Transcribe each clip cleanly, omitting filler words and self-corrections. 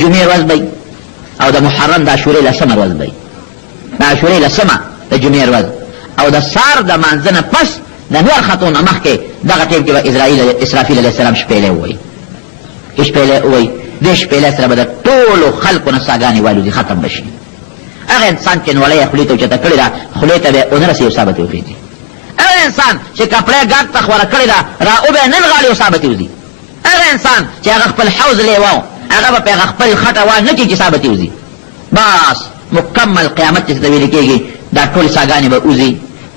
جمعې ورځ به او د محرم د عاشورې لسمه ورځ به د عاشورې لسمه د جمعې ورځ او د سار د مانځه نه پس د نور خطو نه مخکې دغه ټیم کې به اسرافیل علیه السلام شپېلې ووایي چې شپېلې ووایي دې شپېلې سره به د ټولو خلکو نه څاګانې والوځي ختم به شي هغه انسان چې نوړۍ یې خولې ته اوچته کړې ده خولې ته به یې ونه رسي یو ساه به ترې وخېږي هغه انسان چې کپړی ګاډ ته خوره کړې ده را وبه نن غاړې یو ساه به ترې وځي هغه انسان چې هغه خپل حوض لیوه هغه به په هغه خپل خټه وال نه کړي چې ساه به ترې وځي بس مکمل قیامت چې ته ویلې کېږي دا ټولې ساګانې به وځي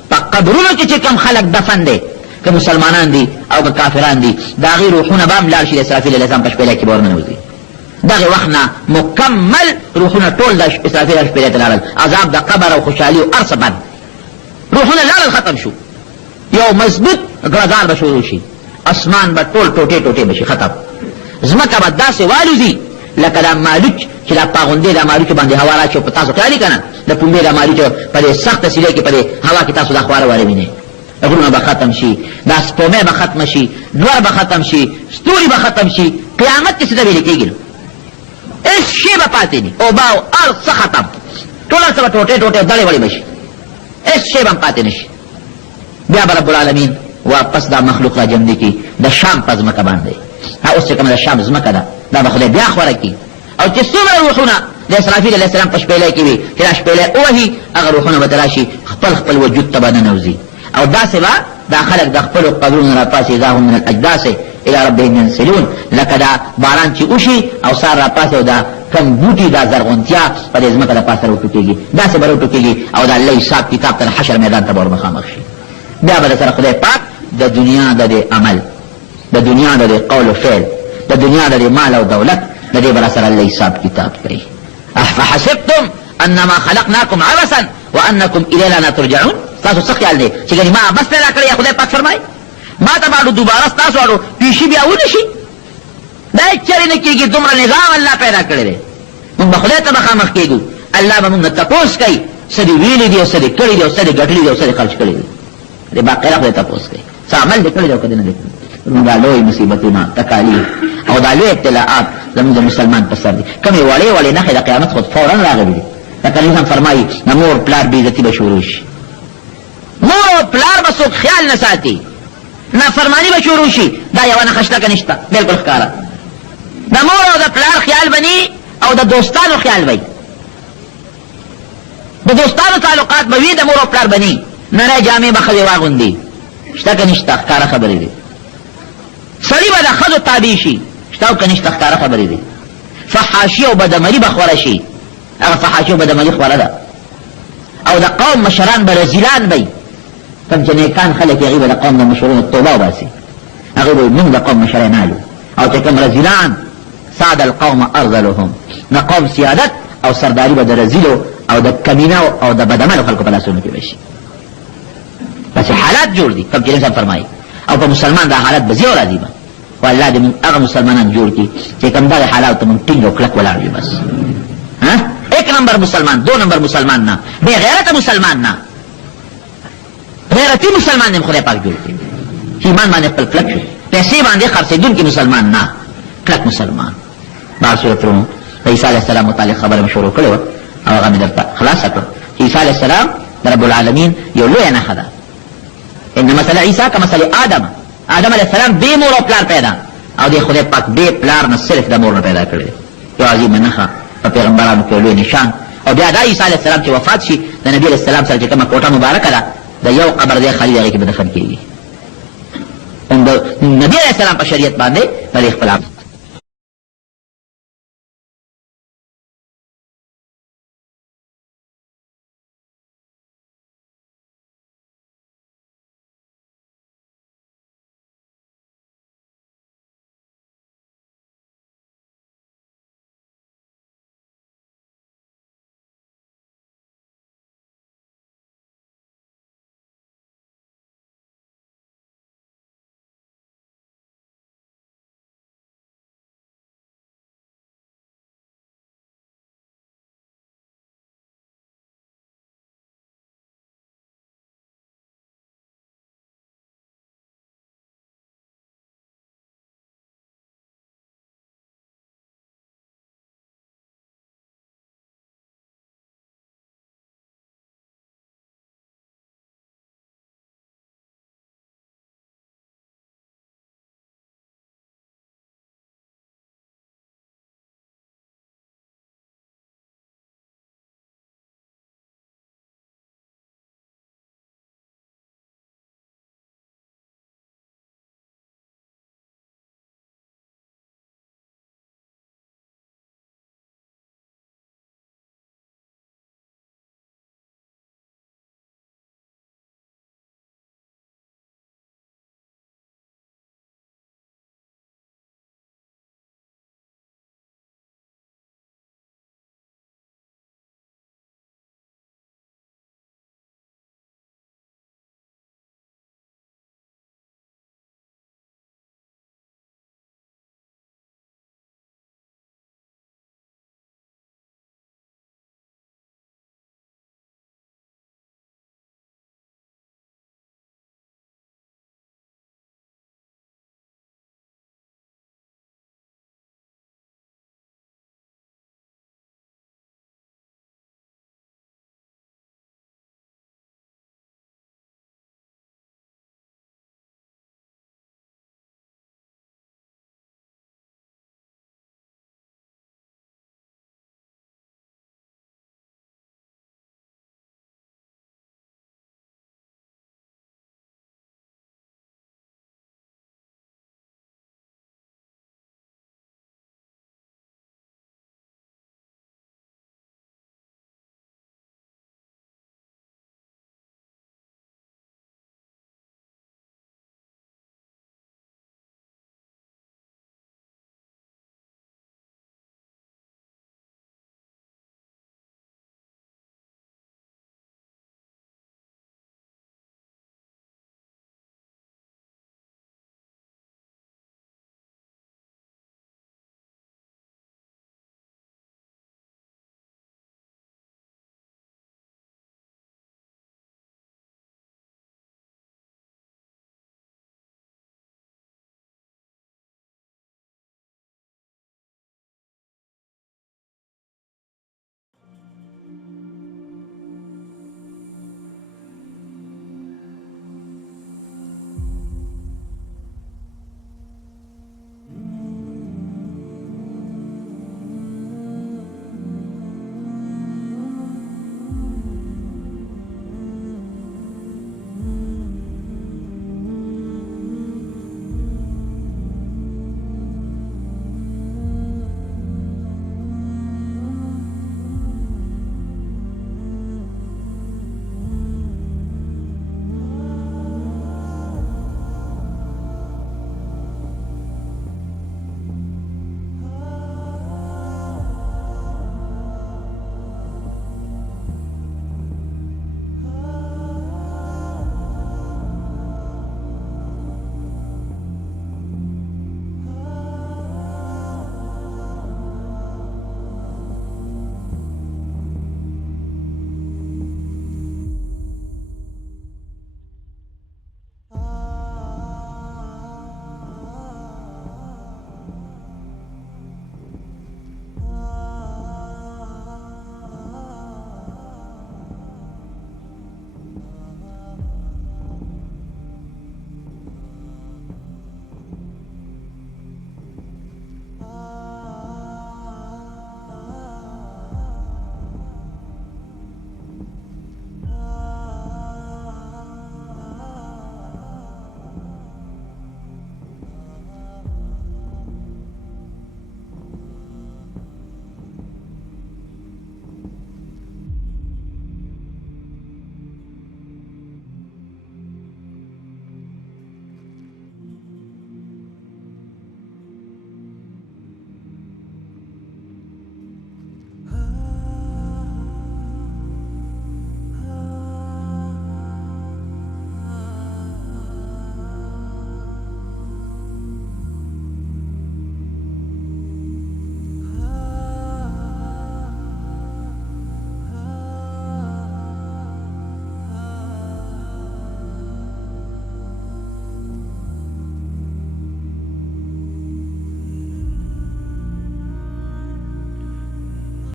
په قبرونو کې چې کم خلک دفن دی که مسلمانان دي او که کافران دي د هغې روحونه به هم لاړ شي د اسرافیل علیه السلام په شپېلۍ کې به ورننوځي دغه وخت نه مکمل روحونه ټول د اسرافیل شپېلۍ ته لاړل عذاب د قبر او خوشحالي او هر څه بند روحونه لاړل ختم شو یو مضبوط ګړزار به شروع شي اسمان به ټول ټوټې ټوټې به شي ختم ځمکه به داسې والوځي لکه دا مالوچ چې دا پاغوندې دا مالوچ باندې هوا راچو په تاسو خیالي که نه د پنبې دا مالوچ په دې سخته سیلۍ کې په دې هوا کې تاسو دا خواره واره وینئ غرونه به ختم شي دا سپومۍ به ختمه شي لور به ختم شي ستوري به ختم شي قیامت کې څه ته ویلې کېږي هېڅ شی به پاتې نه اوبه او هر څه ختم ټول هر څه به ټوټې ټوټې دړې وړې به شي هېڅ شی به هم پاتې نه شي بیا به رب العالمین واپس دا مخلوق را جمع کړي د شام په ځمکه باندې اوس چې کومه د شام ځمکه ده دا به خدای بیا خوره کړي او چې څومره روحونه د اسرافیل علیه السلام په شپېلۍ کې وي چې دا شپېلۍ ووهي هغه روحونه به ته راشي خپل وجود ته به ننوځي او داسې به دا خلک د خپلو قبرونو نه راپاسي اذا هم من الاجداث الى ربهم ينسلون لکه دا باران چې وشي او سار راپاسي او دا کم بوټي دا زرغونتیا په دې ځمکه د پاسه راوټوکېږي داسې به راوټوکېږي او د الله حساب کتاب ته حشر میدان ته به ور مخامخ شي بیا به سره خدای پاک د دنیا د دې عمل د دنیا د دې قول و فعل د دنیا د دې مال او دولت د دې به سره الله حساب کتاب کوي افحسبتم انما خلقناکم عبثا وانکم الینا لا ترجعون تاسو څه خیال دی چې ګنې ما بس پیدا کړی خدای پاک فرمایي ما ته باندې دوباره ستاسو اړو پیشي بیا ونشي دا چرې نه کېږي دومره نظام الله پیدا کړی دی موږ به خدای ته مخامخ کېږو الله به موږ نه تپوس کوي څه دې ویلي دي او څه دې کړي دي او څه دې ګټلي دي او څه دې خرچ کړي دي د باقیره خدای تپوس کوي څه عمل دې کړی دی او که دې نه دې کړي زموږ دا لوی مصیبتونه تکالیف او دا لوی ابتلاعات زموږ د مسلمان په سر دي کومې وړې وړې نښې د قیامت خود فورا راغلي دي لکه نظام فرمایي د مور پلار بېعزتي به شروع شي مور او پلار به څوک خیال نه ساتي نافرماني به شروع شي دا یوه نښه شته که نشته بلکل ښکاره د مور او د پلار خیال بني او د دوستانو خیال وي د دوستانو تعلقات به وي د مور او پلار بني نری جامې به ښځې واغوندي شته که نشته ښکاره خبرې دي سړي به د ښځو تابع شي شته او که نشته ښکاره خبرې دي فحاشي او بدعملي به خوره شي هغه فحاشي او بدعملي خوره ده او د قوم مشران به رزیلان وي کوم چې نیکان خلک هغوی به د قوم د مشرانو توبه وباسي هغوی به موږ د قوم مشران نالو او چې کوم رزیلان ساد القوم ارذلهم نه قوم سیادت او سرداري به د رزیلو او د کمینه او د بدعملو خلکو په لاسونو کې به شي بس حالات جوړ دي کوم چې انسان فرمایي او په مسلمان دا حالت به زیو راځي به خو الله دې موږ هغه مسلمانان جوړ کړي چې کوم دغه حالاتو ته موږ ټینګ او کلک ولاړ یو بس ایک نمبر مسلمان دو نمبر مسلمان نه بے غیرت مسلمان نه غیرتی مسلمان نے خدای پاک جوړ کړي چې ایمان باندې خپل کلک شي پیسې باندې خرڅېدونکي مسلمان نه کلک مسلمان بعض صورتونو د عیسی علیه السلام متعلق خبره مې شروع کړې وه او هغه مې درته خلاصه کړه چې عیسی علیه السلام د رب العالمین یو لویه نښه ده ان مثل عیسی کمثل آدم علیه السلام بې مور او پلار پیدا او د خدای پاک بې پلار نه صرف د مور نه پیدا کړی یو عظیمه نښه په پیغمبرانو کې لوی نشان او بیا دا عیسی علیه السلام چې وفات شي د نبي علیه السلام سره چې کومه کوټه مبارکه ده د یو قبر دی خالی هغې کې به دفن کېږي د نبي علیه السلام په شریعت باندې په دې اختلاف